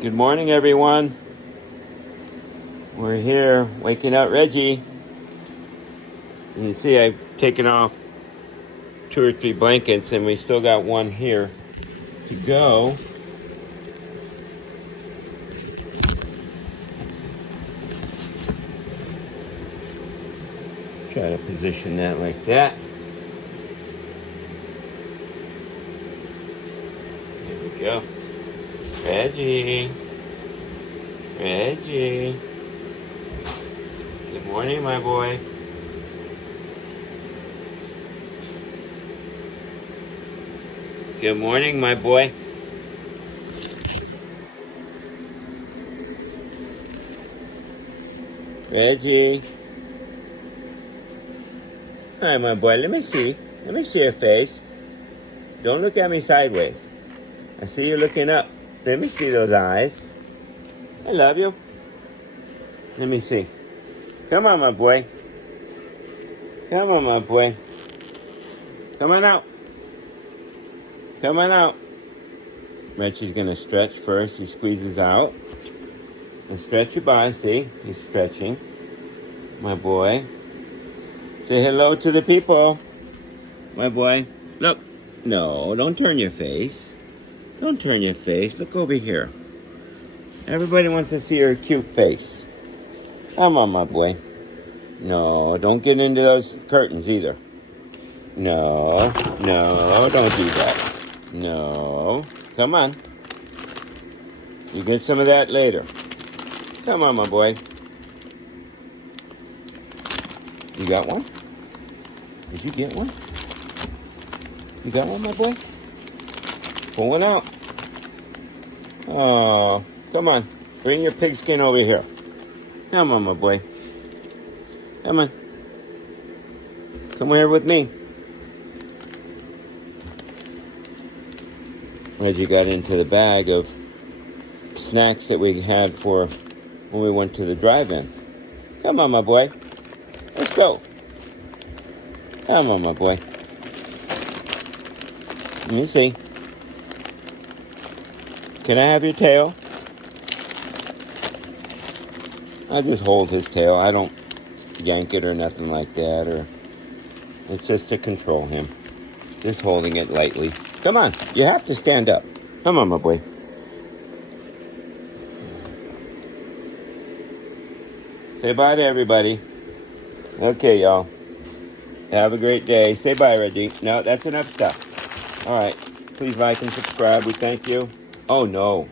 Good morning, everyone. We're here waking up Reggie. And you see I've taken off 2 or 3 blankets and we still got one here to go. Try to position that like that. There we go. Reggie. Reggie. Good morning, my boy. Good morning, my boy. Reggie. Hi, my boy. Let me see. Let me see your face. Don't look at me sideways. I see you looking up. Let me see those eyes. I love you. Let me see. Come on, my boy. Come on, my boy. Come on out. Come on out. Reggie's going to stretch first. He squeezes out. And stretch your body. See? He's stretching. My boy. Say hello to the people. My boy. Look. No, don't turn your face. Don't turn your face. Look over here. Everybody wants to see your cute face. Come on, my boy. No, don't get into those curtains either. No, don't do that. No, come on. You get some of that later. Come on, my boy. You got one? Did you get one? You got one, my boy? Pull one out. Oh, come on. Bring your pigskin over here. Come on, my boy. Come on. Come here with me. Reggie got into the bag of snacks that we had for when we went to the drive-in. Come on, my boy. Let's go. Come on, my boy. Let me see. Can I have your tail? I just hold his tail. I don't yank it or nothing like that. Or it's just to control him. Just holding it lightly. Come on. You have to stand up. Come on, my boy. Say bye to everybody. Okay, y'all. Have a great day. Say bye, Reggie. No, that's enough stuff. All right. Please like and subscribe. We thank you. Oh, no.